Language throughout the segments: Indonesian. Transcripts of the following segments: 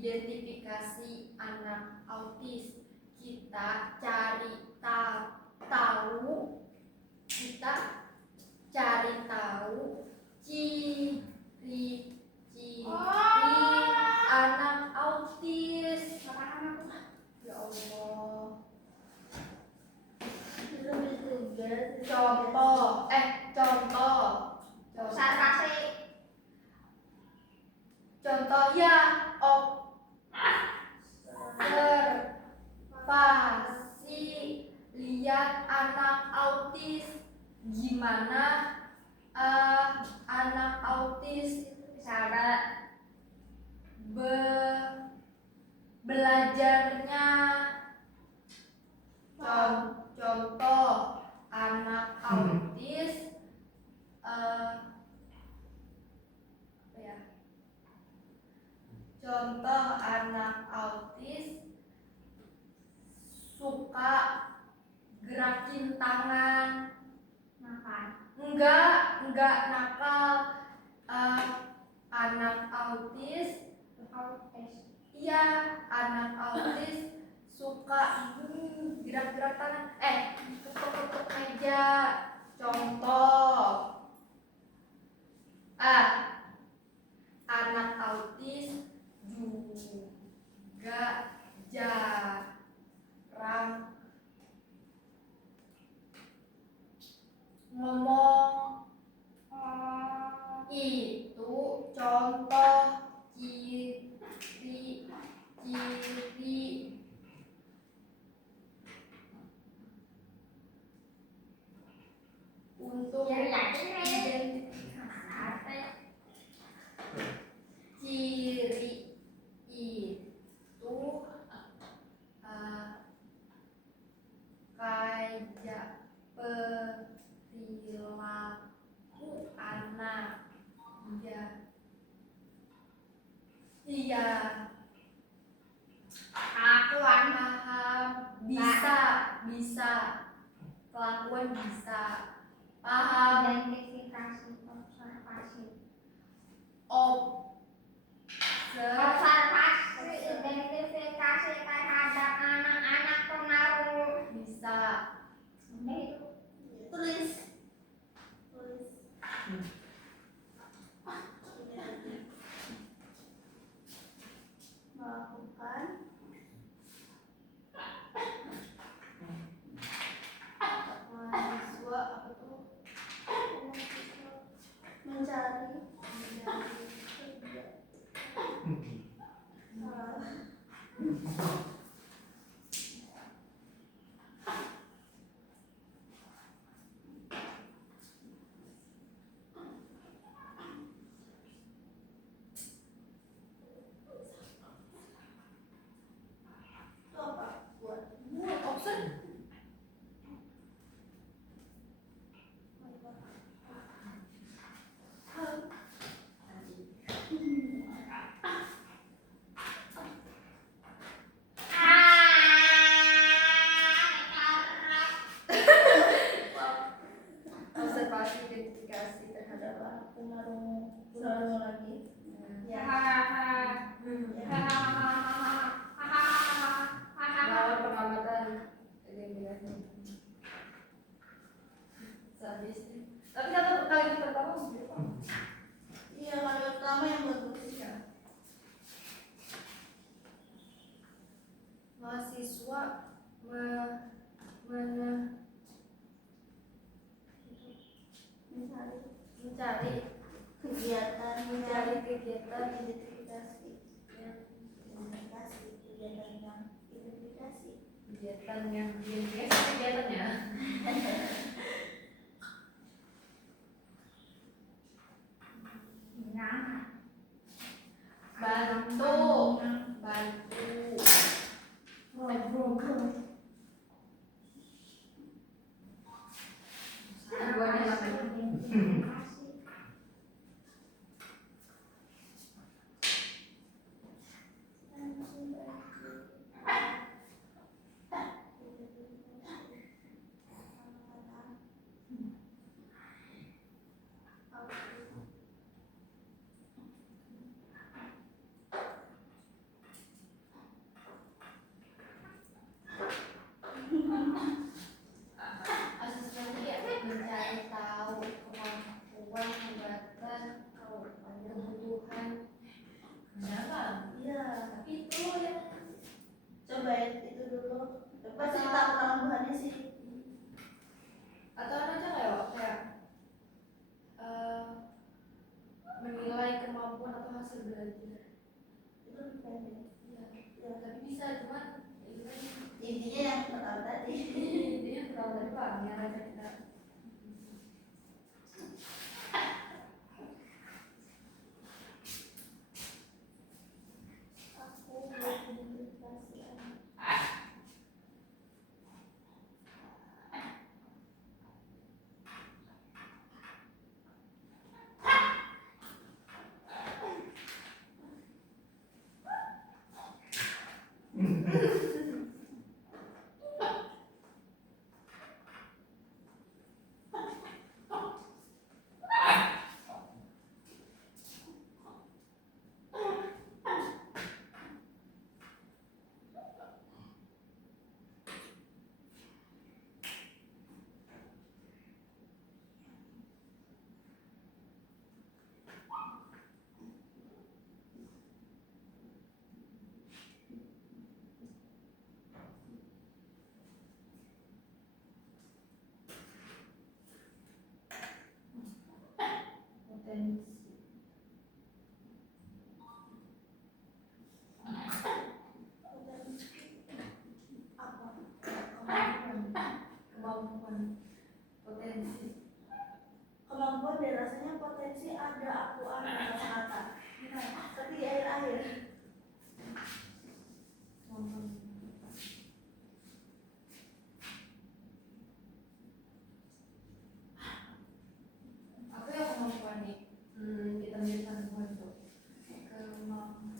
identifikasi anak autis. Kita cari tahu ciri-ciri anak autis. Ya Allah. Contoh ya, observasi lihat anak autis. Gimana anak autis cara belajarnya. Contoh anak autis contoh anak autis suka gerakin tangan. Enggak nakal. Anak autis anak autis suka gerak-gerak tangan, ketuk-ketuk meja. Contoh anak autis juga jarang ngomong. Itu contoh ciri-ciri untuk identifikasi. Ciri itu kayak perilaku anak. Iya. Paham. Bisa. Kelakuan bisa. Paham. Identifikasi observasi identifikasi terhadap anak-anak penaruh. Bisa. Tulis. Melakukan Mahasiswa apa tuh? mencari observasi identifikasi terhadap penaruh lagi. Pengamatan eliminasi. Tapi satu kali pertama iya, kali pertama yang bagus ya. Mahasiswa mencari kegiatan identifikasi. Kegiatannya bantu. Ya, tapi bisa cuman itu kan Intinya yang pertama tadi. intinya terlalu dari Pak yang aja kita Aku beridentifikasi. potensi Apa? kemampuan potensi Kemampuan dan rasanya potensi ada aku kata. Tapi di akhir-akhir. apa ya kemampuan nih kita menjadi Tuhan tuh kemampuan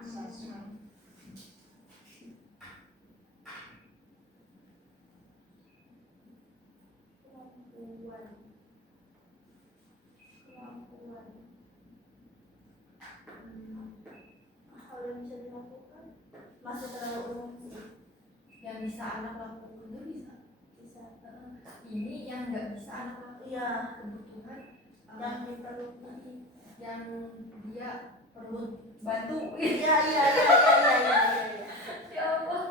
assessment Kemampuan hal yang bisa dilakukan masih terlalu umum sih. yang bisa anak lakukan itu bisa Bisa. ini yang nggak bisa anak lakukan Iya, kebutuhan yang diperlukan. yang dia perlu bantu Iya. ya Allah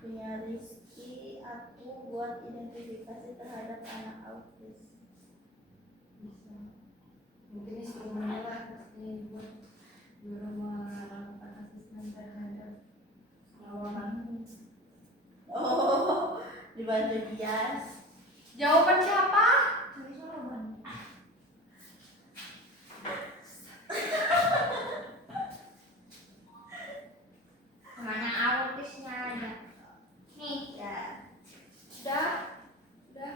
Punya Rizky, aku buat identifikasi terhadap anak autis. bisa mungkin instrumennya lah ini buat guru melakukan asesmen terhadap lawanan Oh, dibantu Dias. jawaban siapa? Mana autisnya ada? Nih, Ya. udah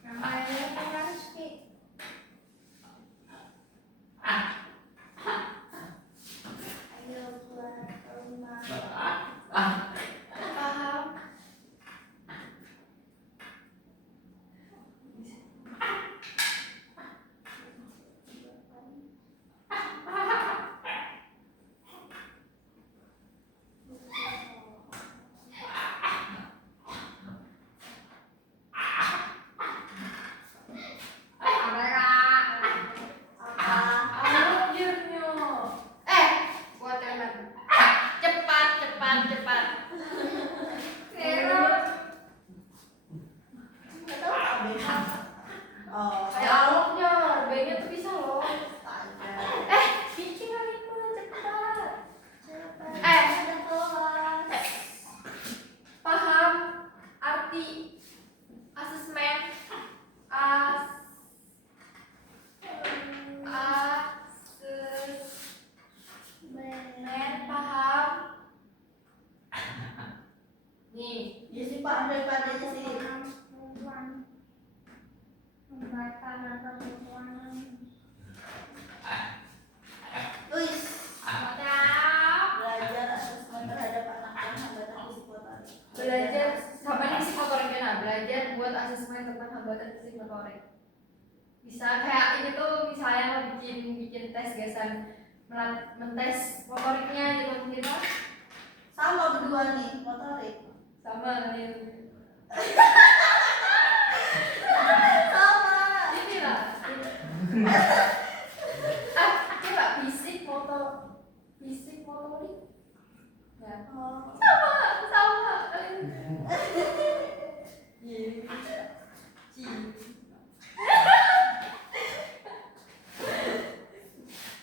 namanya kan Rizky. Ayo buat rumah. paham Bisa kayak ini tuh misalnya mau bikin tes gasan, mentes motoriknya gitu mungkin Pak. Sama berdua nih motorik. Sama nih. Sama. Ini lah. Coba fisik motorik. Ya. Oh. Sama. Iya.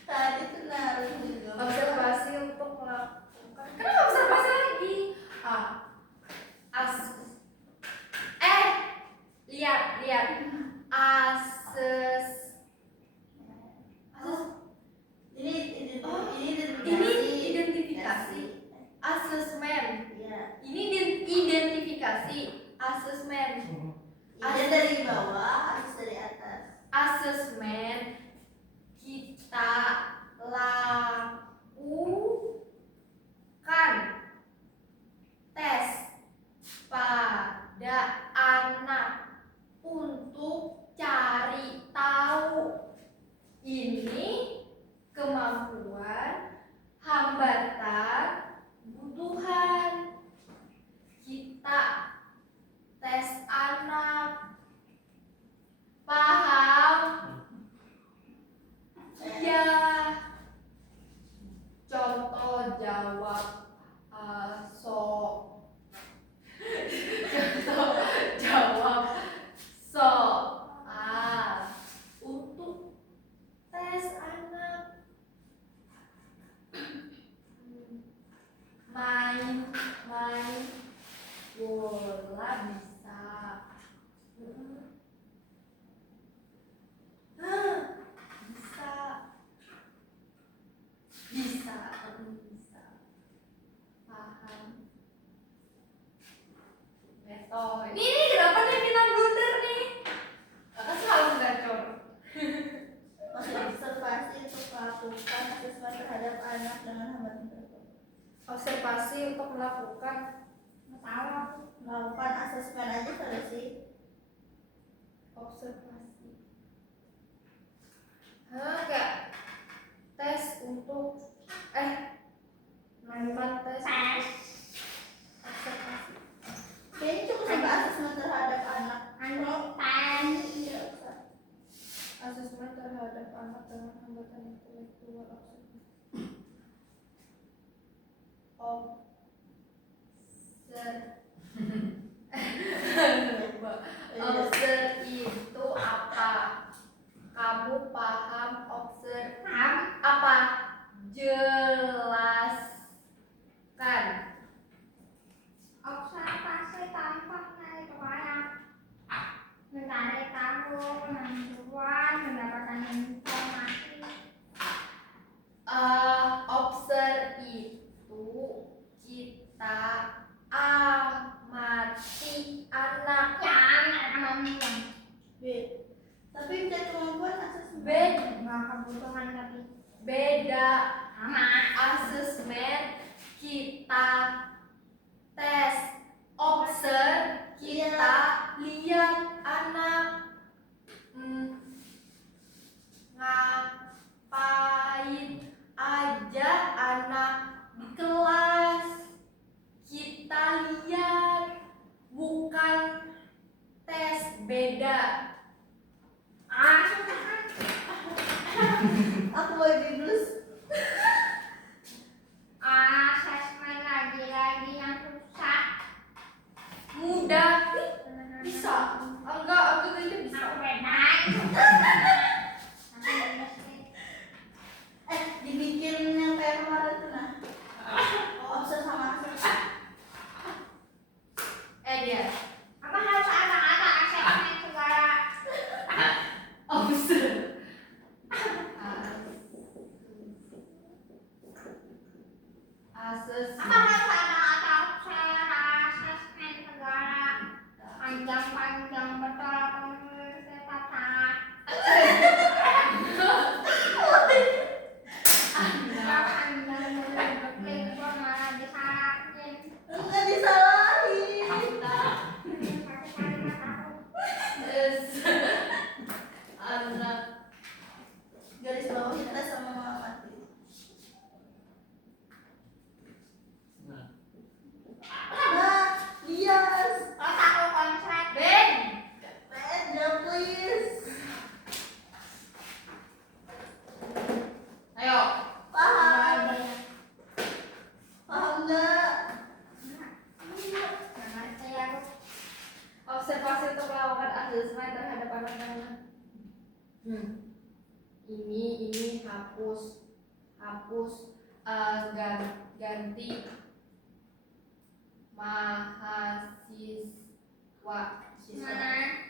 Tadi kenal juga. Observasi untuk melakukan. Kenapa observasi lagi? Lihat. Ini identifikasi. Asesmen. Iya. Ini identifikasi. Asesmen. Ada dari bawah, harus dari atas. Asesmen kita lakukan tes pada anak untuk cari tahu ini kemampuan, hambatan, kebutuhan. Kita tes anak, paham? Ya. Contoh jawab contoh jawab soal untuk tes anak. Main bola bisa. Bisa. Paham. Metode. Ini kenapa nih kita blunder nih? Kakak selalu gacor. Masih observasi untuk melakukan asesmen terhadap anak dengan hambatan tertentu. Observasi untuk melakukan Melakukan asesmen aja sudah sih. observasi. Kayak tes untuk melakukan tes. Observasi. Kayaknya cuma sampai asesmen terhadap anak. Iya, Ustaz. Asesmen terhadap anak dengan hambatan intelektual. Observe itu apa? Kamu paham observe apa? Jelaskan. Observasi tampaknya itu kayak mencari tahu, menentukan, mendapatkan informasi. Observe itu kita amati anak. B. Tapi tidak kemampuan asesmen. Nggak kebutuhan tapi Beda. sama. Asesmen kita tes, observe kita lihat anak ngapain aja anak di kelas. Kita lihat, bukan tes. Beda. Aku mau judus. Asesmen lagi yang susah. Mudah. Bisa. Enggak, aku aja bisa. Aku beda. Dibikin yang kayak kemarin tuh nah. Observe sama asesmen. Dia Apa harus ada asesmen segala? observe. Apa harus ada asesmen segala? Panjang betul tetap salah. Enggak disalahin. Anak Ini hapus ganti mahasiswa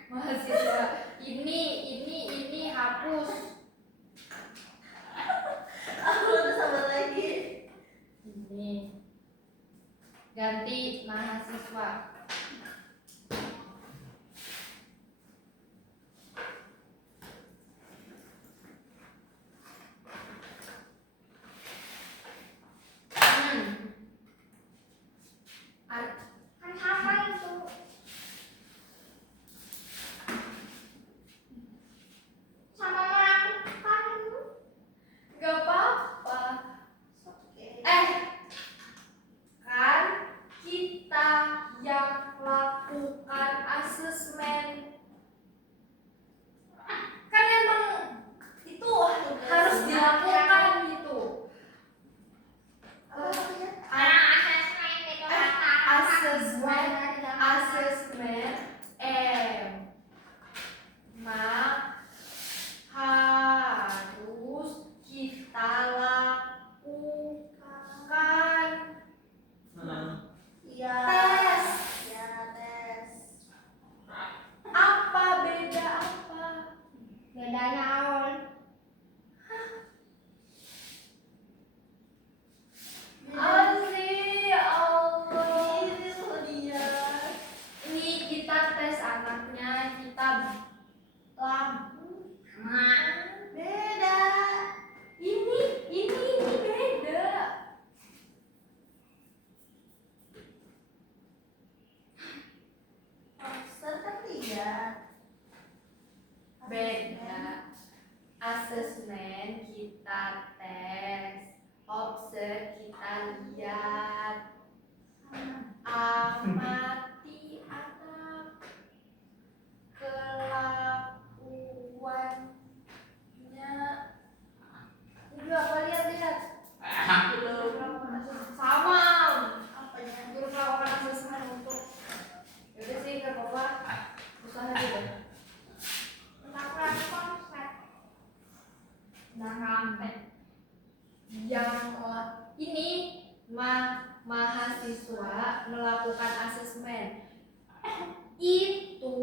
mahasiswa ini hapus Aku udah sabar lagi. ini ganti mahasiswa. Kan apa itu? Sama melakukan itu? Gak apa-apa. Oke. Kan kita yang lakukan asesmen. Kan emang itu harus dilakukan gitu. Apa namanya? Asesmen itu Asesmen harus kita lakukan. Iya. Tes. Ya, tes. Apa beda apa? bedanya on. Asli Allah. Ini loh dia. Ini kita tes anaknya, kita lampu. Beda. Ini beda. Poster kan lihat. Beda. Asesmen kita tes, observe kita lihat. Amati anak, kelakuannya. Udah apa lihat? Belum. Sama. Apanya? Guru melakukan asesmen untuk. Yaudah sih gak apa-apa. Usaha dulu. Melakukan konsep. Udah sampai. Ini mahasiswa melakukan asesmen. Itu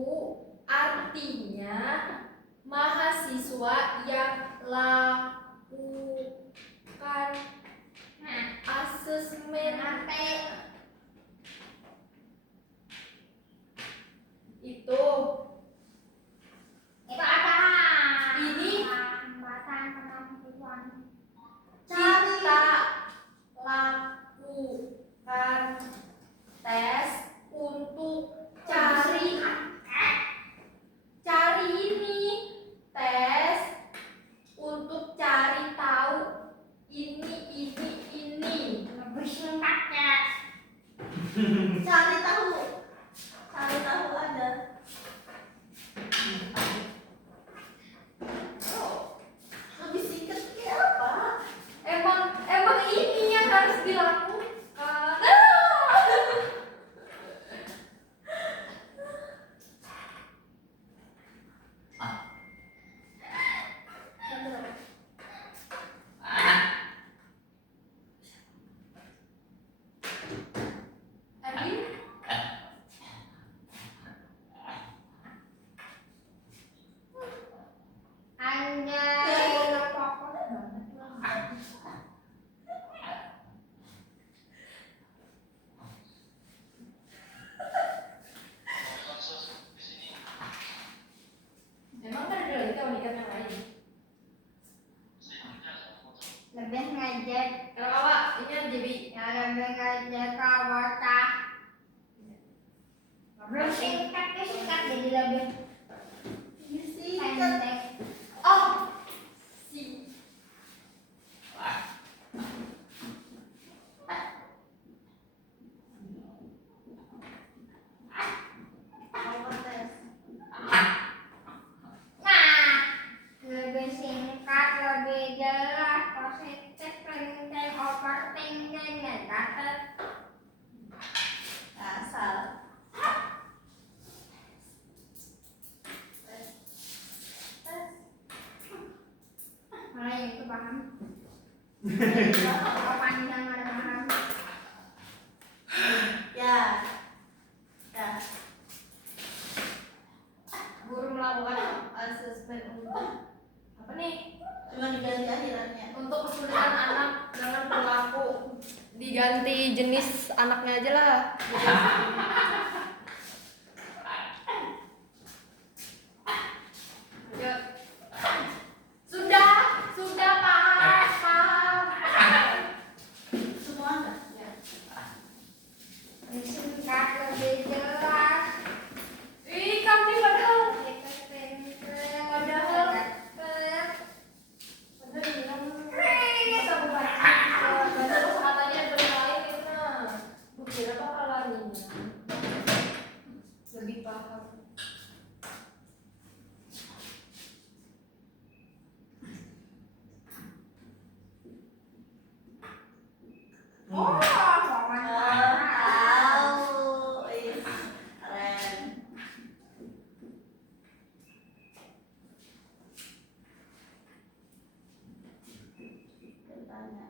artinya mahasiswa yang lakukan asesmen. Itu ada Ini. hambatan kemampuan. kita lakukan tes untuk cari ini, tes untuk cari tahu ini Lebih singkatnya. Cari tahu. Cari tahu ada. oh, Lebih singkat kayak apa? emang ini yang harus dilakukan. Adin, Anjay, fokus banget. emang kan ada lagi keunikan yang lain. Lebih ngajar. Kenapa ini jadi Lebih ngajar kawata. Belum singkat jadi lebih Lebih singkat. pendek. oh si Kalau tes. Nah, lebih singkat, lebih jelas, positif, thinking, overthinking, negatif. Asal. Tes. Tes. diganti jenis anaknya aja lah. Ayo. Sudah paham. Semua enggak? Ya. Singkat lebih jelas. Ih, kami padahal. Kita pinter. Padahal. Dapet. Padahal bilang masa baca kosakatanya berkali gitu nah. Kira bakal larinya. Lebih paham. Oh, Tahu. Ih, keren. Bertanya.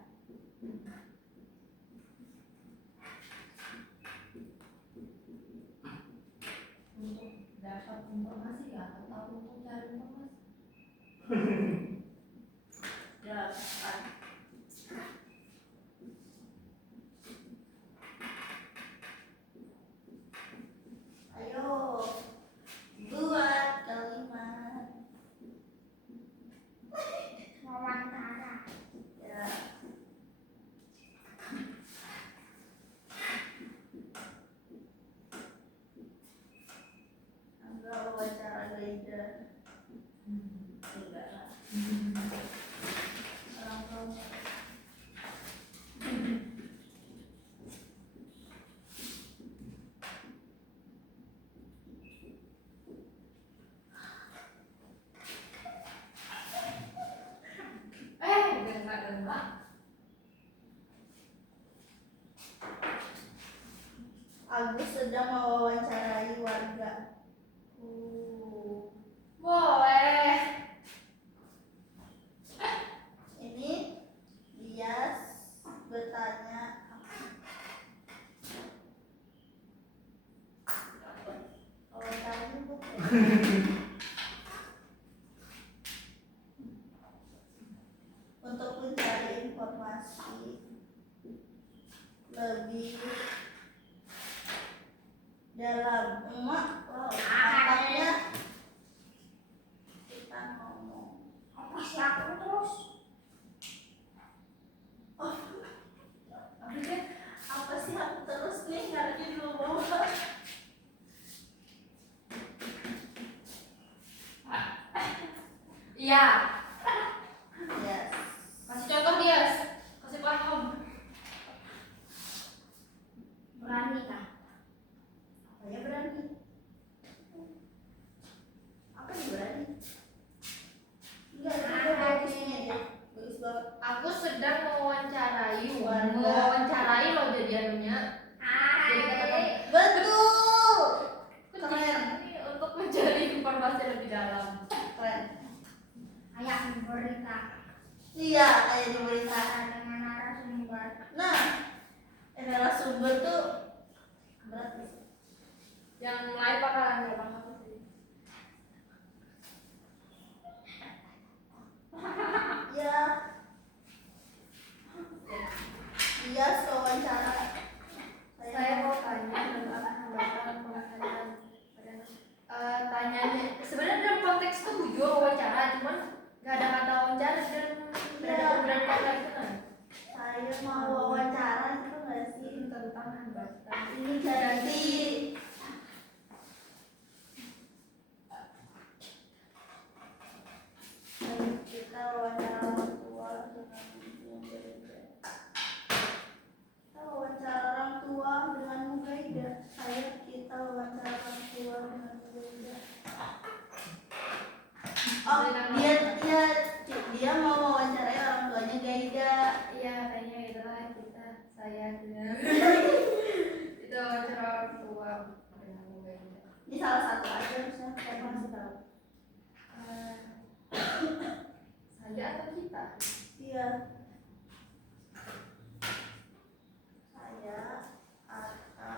Untuk dapat informasi ya atau untuk cari informasi. Delapan. Ayo, buat kalimat. wawancara. Ya. Anggap wawancara beda. Enggak lah. Orang tua. Dengar. Agus sedang mewawancarai warga. Boleh. Ini dia bertanya. Wawancaranya bukan. Untuk mencari informasi lebih dalam emak, wow, mantapnya kita ngomong. Apa sih aku terus? Oh, apa sih aku terus nih ngerti dulu bawah. Iya. Yes. Kasih contoh dia. Kasih paham. Berani kah? Apa ya berani? Apa sih berani? Enggak, itu bagusnya dia. Bagus banget. Aku sedang mewawancarai Warga. mewawancarai loh jadiannya. Jadi kata Betul. keren. Ini untuk mencari informasi lebih dalam. Keren. Ayah berita. Iya, kayak di berita. Dengan narasumber. Nah, narasumber tuh berat sih. Yang lain bakalan nggak paham sih. Ya. Dia wawancara. Saya mau tanya tentang hambatan pemasaran. Tanyanya sebenarnya dalam konteks itu juga wawancara, cuman nggak ada kata wawancara dan nggak ada beberapa kata itu kan. Saya mau wawancara itu nggak sih? Tentang hambatan. Ini jadi kita wawancara orang tua dengan yang berbeda. Kita wawancara orang tua dengan berbeda. Kita wawancara orang tua dengan berbeda. Oh, dia mau mewawancarai orang tuanya Gaida. Iya, kayaknya itulah saya dengan itu wawancara orang tua dengan berbeda. Ini salah satu aja misalnya saya masih tahu. Saya atau kita? Iya. Saya atau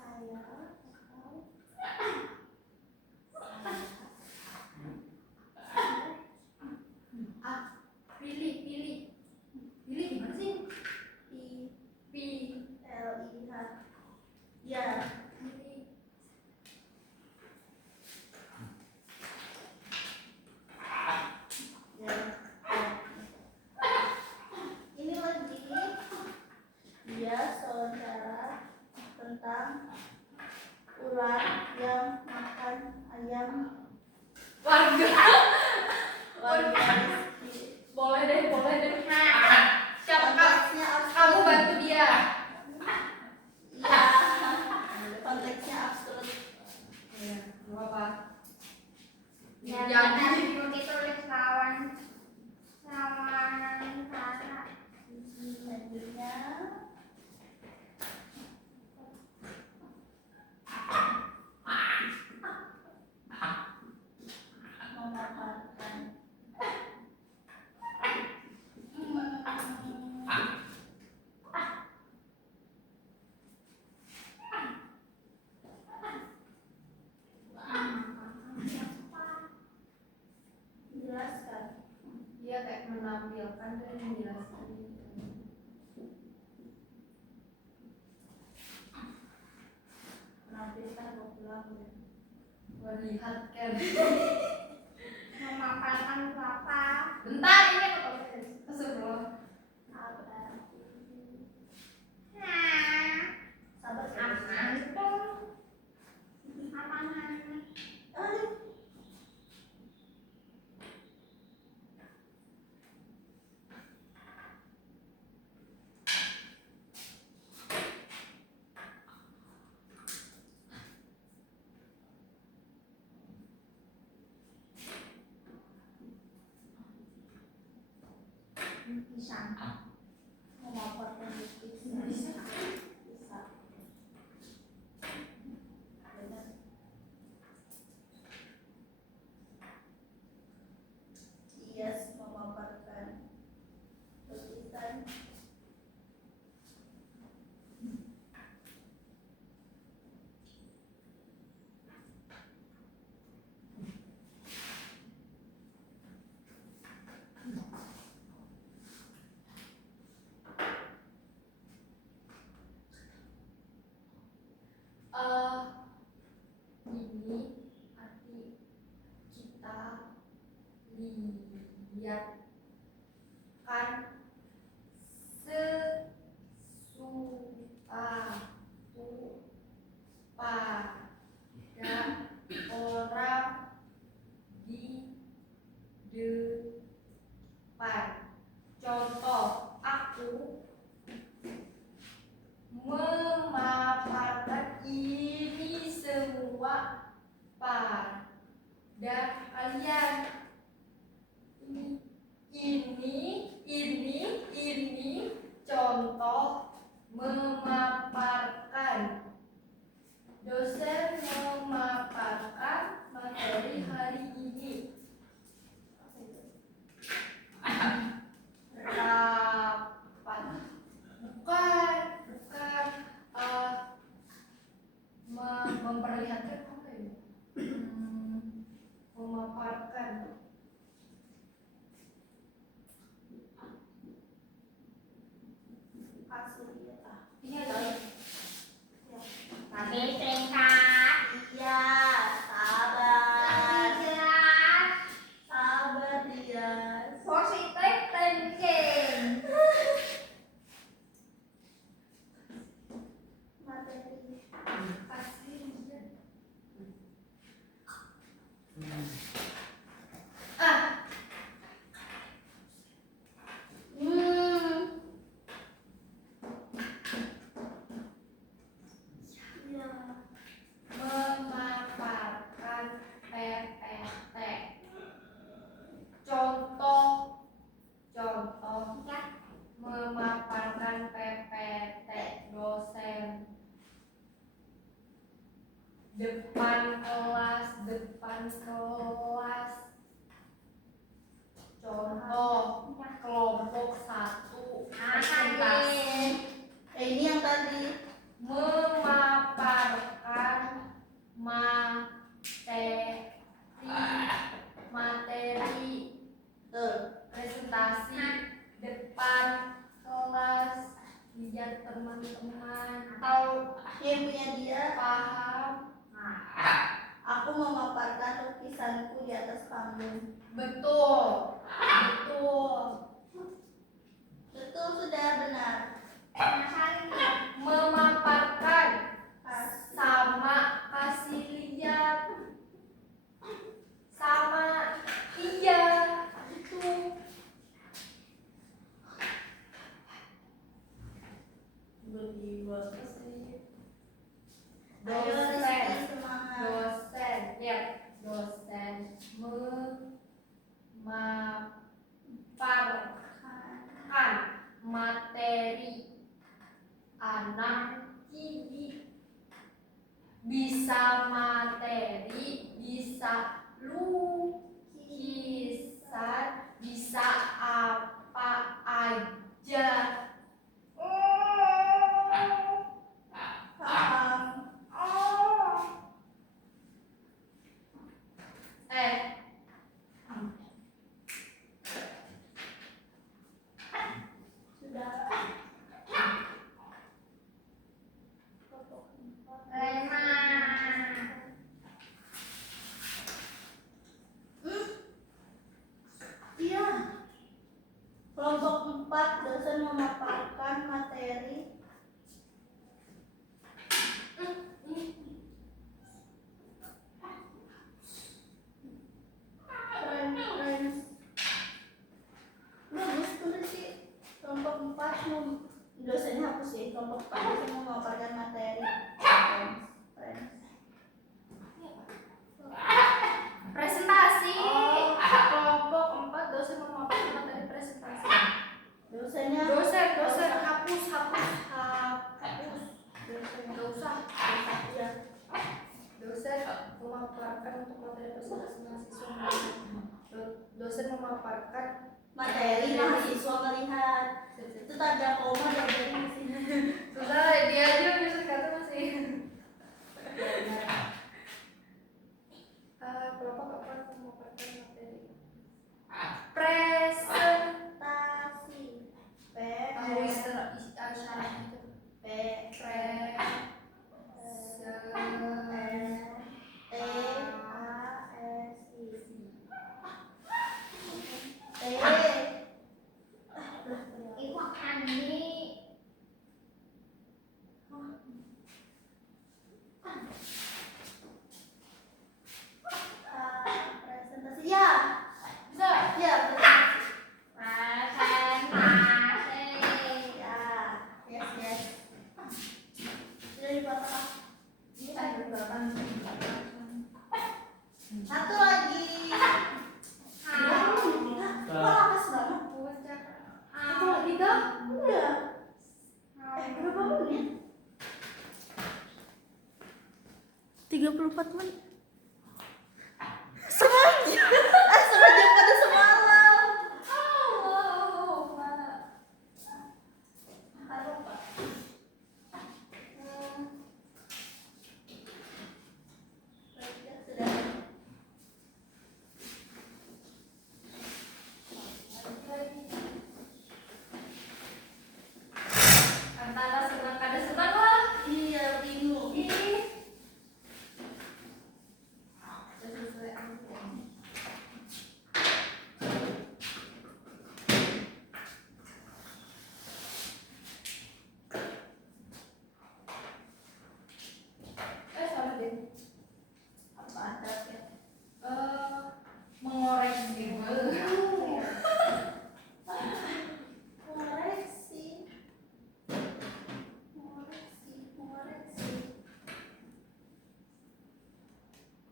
saya ya kan dia yang jelasin. Nanti kita mau pulang ya. Melihat kan. Memaparkan itu apa? Bentar ini apa sebelum Nah, Sabar aman dong. Aman. Eh, Bisa. memaparkan itu bisa. bisa. Benar. Yes, memaparkan lukisan. Ini arti kita lihat kan sesuatu pada orang di depan. Contoh, aku memaparkan ini semua pada kalian. Ini contoh memaparkan. Dosen memaparkan materi hari ini. Rapat. Bukan memperlihatkan apa ya? Memaparkan. Kasih ya. Iya guys. Tapi singkat. Iya, sabar. Jelas. Sabar dia. Positive thinking. Materi. Kasih. Iya. Memaparkan PPT. Contoh memaparkan PPT dosen depan kelas. Contoh kelompok 1 presentasi. Ini yang tadi. Memaparkan materi Tuh. presentasi depan kelas. Lihat teman-teman tahu Yang punya dia. paham. Aku memaparkan lukisanku di atas panggung. Betul. Betul, sudah benar. Memaparkan sama kasih lihat. Sama iya itu. Berdua. Ayo Dosen. Rizky, semangat. Dosen memaparkan materi anak ini. Bisa materi, bisa lukisan, bisa apa aja. Paham. menggunakan untuk materi presentasi mahasiswa. Dosen memaparkan Materi mahasiswa melihat. Itu tanda koma dan dari sini. susah dia aja bisa kata masih. Kelompok keempat memaparkan materi presentasi. Tahu isyarat itu. Ibu Andi. Presentasi ya. Bisa. Ya, Presentasi. ya. Yes. Sudah dipotong. Satu lagi. Kok lakas banget? Satu lagi dah. Udah. Berapa menit? 34 menit. Setengah jam pada semalam. Antara senang kada senang lah. Iya, bingung. Sesuai aku. Salah deh. Apa ada ya? Mengoreksi. Mengoreksi.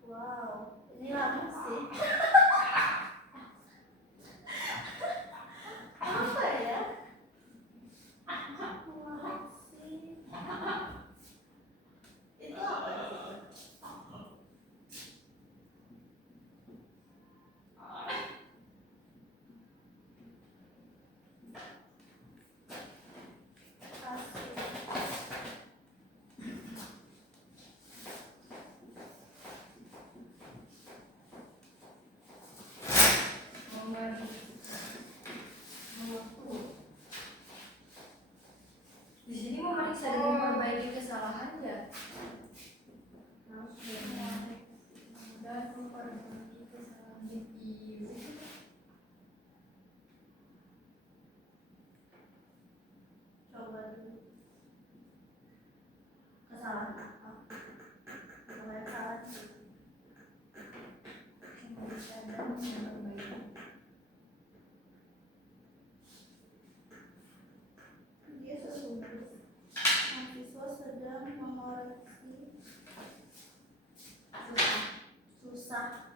Wow, ini lama sih. Apa ya? Mengoreksi. Itu apa sih? Di sini memeriksa dan memperbaiki kesalahan ya. Dan memperbaiki kesalahan di Coba dulu. Kesalahan apa? Mulai salah sih. memeriksa dan memperbaiki. Dia sesungguhnya mahasiswa sedang mengoreksi susah.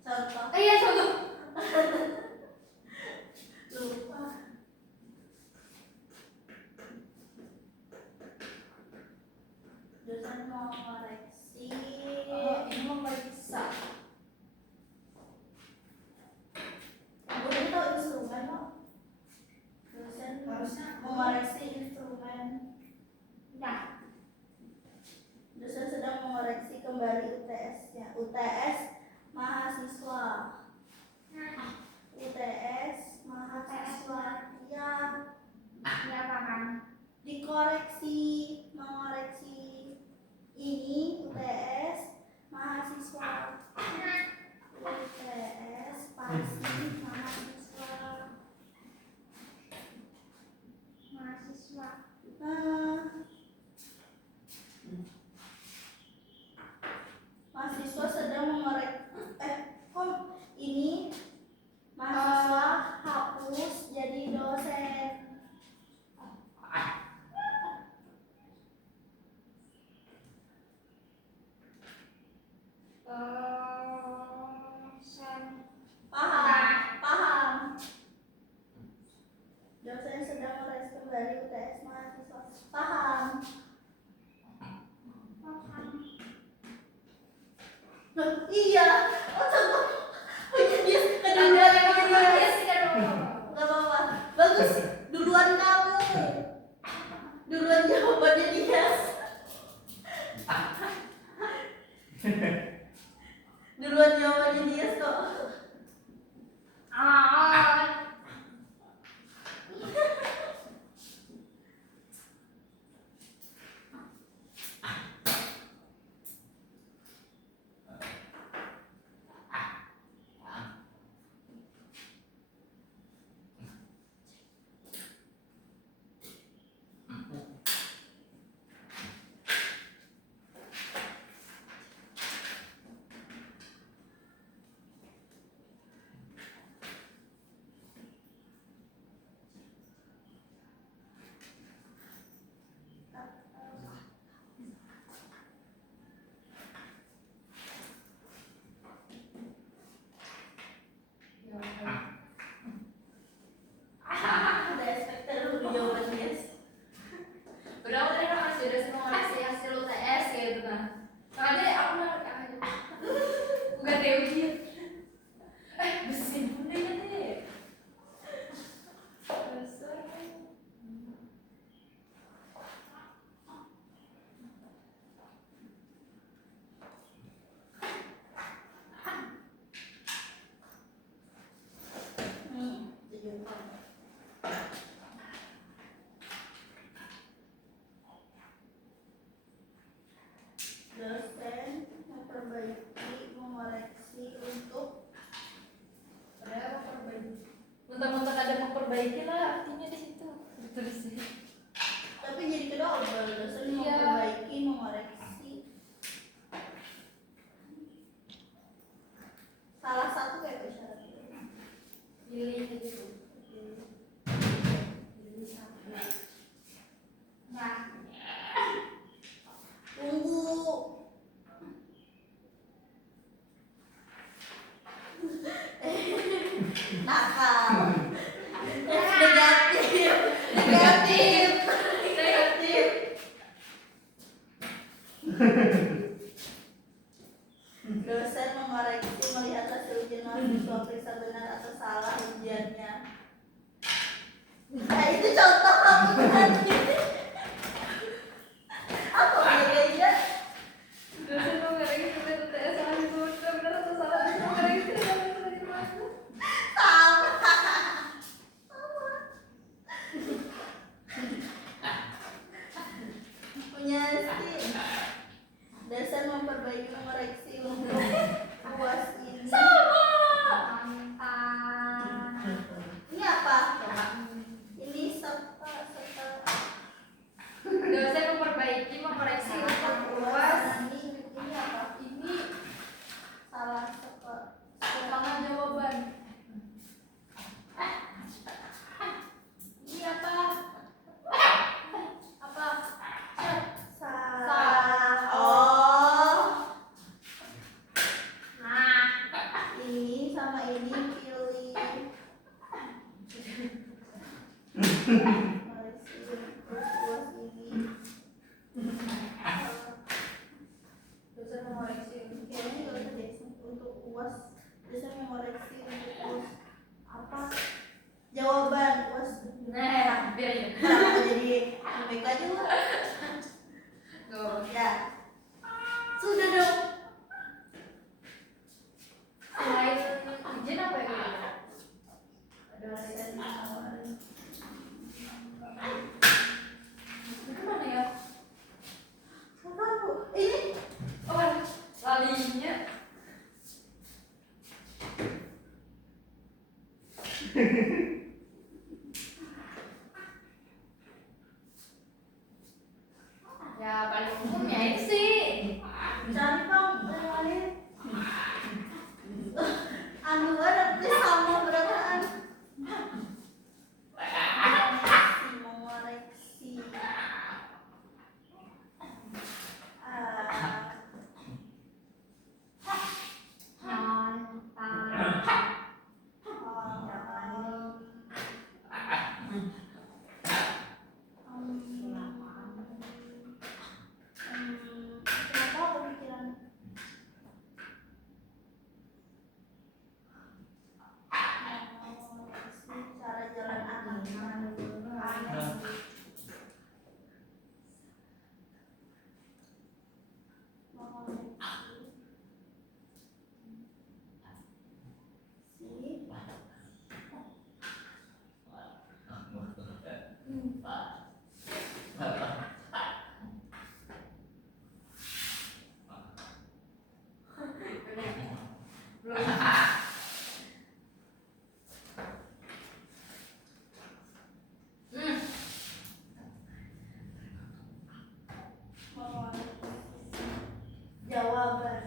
Contoh. Iya contoh. Lupa. Dosen mengoreksi. Ini memeriksa. Udah tahu instrumen kok. Dosen Harusnya mengoreksi instrumen. Ya. Dosen sedang mengoreksi kembali UTS-nya. UTS mahasiswa. UTS mahasiswa. Ya, Ya paman. dikoreksi, mengoreksi. Ini UTS mahasiswa. UTS pasti mahasiswa. Mahasiswa. Mahasiswa sedang mengoreksi Iya. Oh contoh. Punya dia Tanda keduluan yang punya dia dia. sih kan. Gak apa-apa. Bagus. Duluan kamu. Duluan jawabannya dia. Duluan jawabannya dia kok. Ada expected lu jawaban dia. Udah aku tadi masih udah semua ngasih hasil UTS kayak gitu kan. Makanya aku nolak aja. Bukan deh ujian. Besin bunda kan deh. Dasar. Dosen memperbaiki, mengoreksi untuk Padahal mau perbaiki. Mentang-mentang ada mau perbaiki lah artinya di situ. Ditulisnya. tapi jadi kedobel. Dosen Iya. memperbaiki, mengoreksi. Salah satu kayak syaratnya. Pilih gitu. Pilih satu. Tunggu. Nakal. Negatif. Negatif. Negatif. Dosen mengoreksi melihat hasil ujian mahasiswa, periksa benar atau salah ujiannya. Nah itu contoh kamu tadi. Apa bedanya? Dosen mau ngereksi hasil UTS sama itu udah benar atau salah? Mau ngereksi sama itu dari mana? Sama. Punya sih. Dosen memperbaiki, mengoreksi untuk UAS ini. Ini apa? Ini serta. Dosen memperbaiki, mengoreksi untuk UAS. Ini apa? Ini Salah serta. salah jawaban. Ini apa? Apa? Salah. Oh. Ini sama ini pilih. Koreksi untuk UAS ini. Dosen mengoreksi. Kayaknya gak usah deh untuk UAS. Dosen mengoreksi untuk UAS. Apa? Jawaban UAS. Nah, biar ya. Kenapa jadi BK juga? Tuh. Ya. Sudah dong. Selain ujian apa ya? Dosen menawarin. Itu mana ya? Nggak tahu. Ini Oh, lalinya. Ya paling umumnya itu sih. cari dong yang lain. Anu ada sama berataan. Mengoreksi. Jawaban.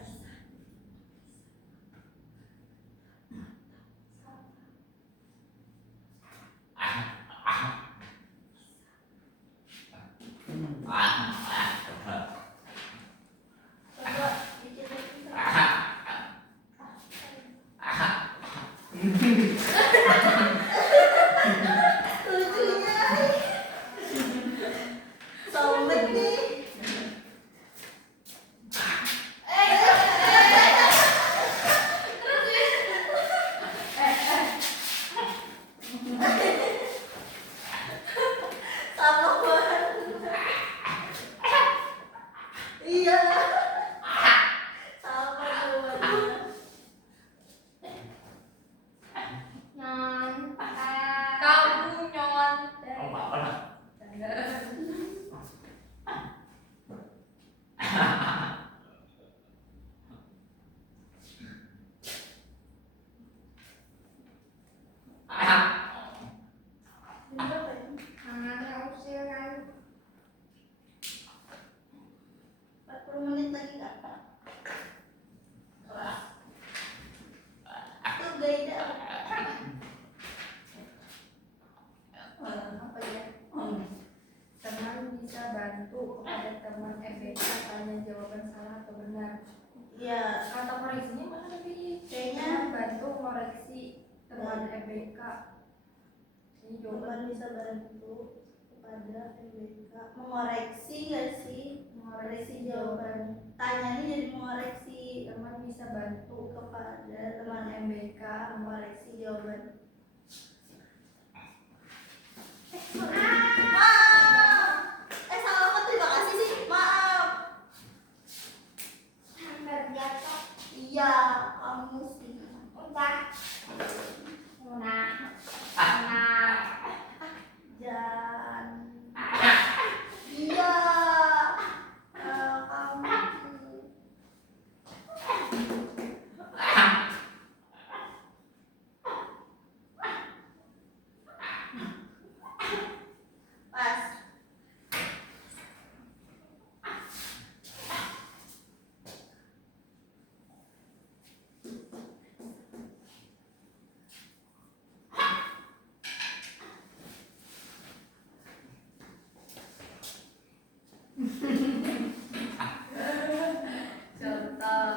Coba dicek lucunya sobat nih. Sama banget. Iya. Sama jawabannya. Nyontek. Kamu nyontek. Oh, apa lah? Bener kan? Tangannya usiran. 40 menit lagi kak. Tuh beda. Apa ya? Teman bisa bantu kepada teman FBK tanya jawaban salah atau benar. Iya, Kata koreksinya mana tadi? kayaknya Teman bantu koreksi teman FBK. Ini jawaban jawaban bisa bantu kepada MBK mengoreksi nggak sih? Mengoreksi jawaban. Tanya ini jadi mengoreksi teman bisa bantu kepada teman MBK mengoreksi jawaban. Maaf. Salah apa? Terima kasih sih. Maaf. Hampir jatuh. Iya, kamu sih. Udah. Udah. Udah. Jan. Iya. Kamu sih. Pas. contoh.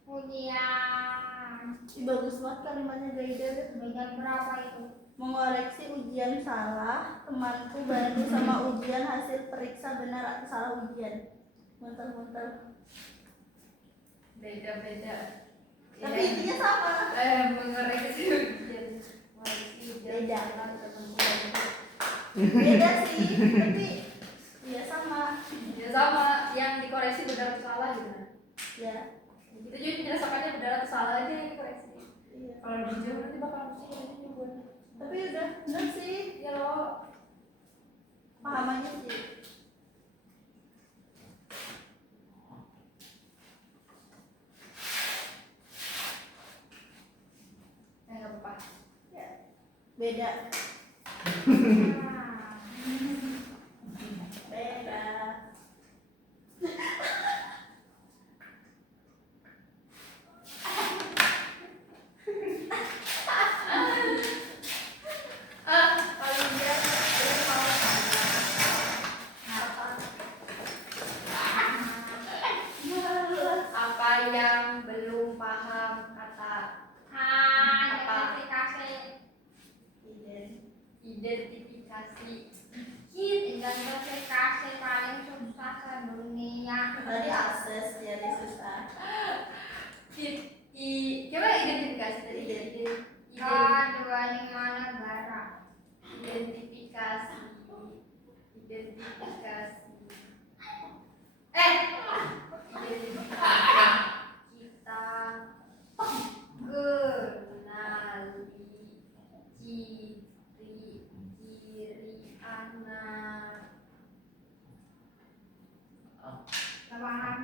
Kemudian Ih, bagus banget kalimatnya Gaida. bagian berapa itu? Mengoreksi ujian salah, temanku bantu sama ujian hasil periksa benar atau salah ujian. Muter-muter. Beda-beda. Tapi intinya sama. Mengoreksi ujian. Mengoreksi ujian Beda. salah teman bantu. Beda sih, tapi ya sama. Ya sama, yang dikoreksi benar atau salah gitu. Ya, Kita juga menyelesaikannya benar atau salah aja yang dikoreksi. iya. Kalau dijawab nanti bakal pusing nanti jawaban. Tapi udah bener sih, Ya lo pahamannya sih. nggak apa-apa. Ya. Beda. Nah. Beda. Paling dia mau apa yang belum paham kata Identifikasi. identifikasi. Identifikasi paling susah sedunia. Tadi akses jadi susah. Coba identifikasi tadi Kedua negara. identifikasi identifikasi kita kenali ciri anak. Lapangan.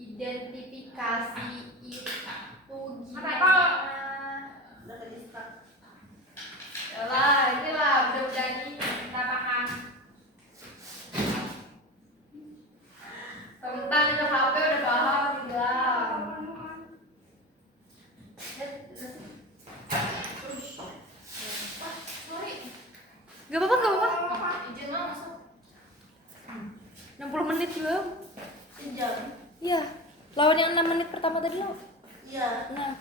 Identifikasi itu Apa gimana? Udah ke distrak. Yalah, inilah mudah-mudahan ini Kita paham. tentang itu HP udah paham bilang. Sorry, Gak apa-apa, gak apa-apa. izin mau masuk. 60 menit juga. Sejam. Iya. Lawan yang 6 menit pertama tadi lo. Iya. Nah,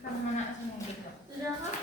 Sama anak semua gitu. Sudah kan?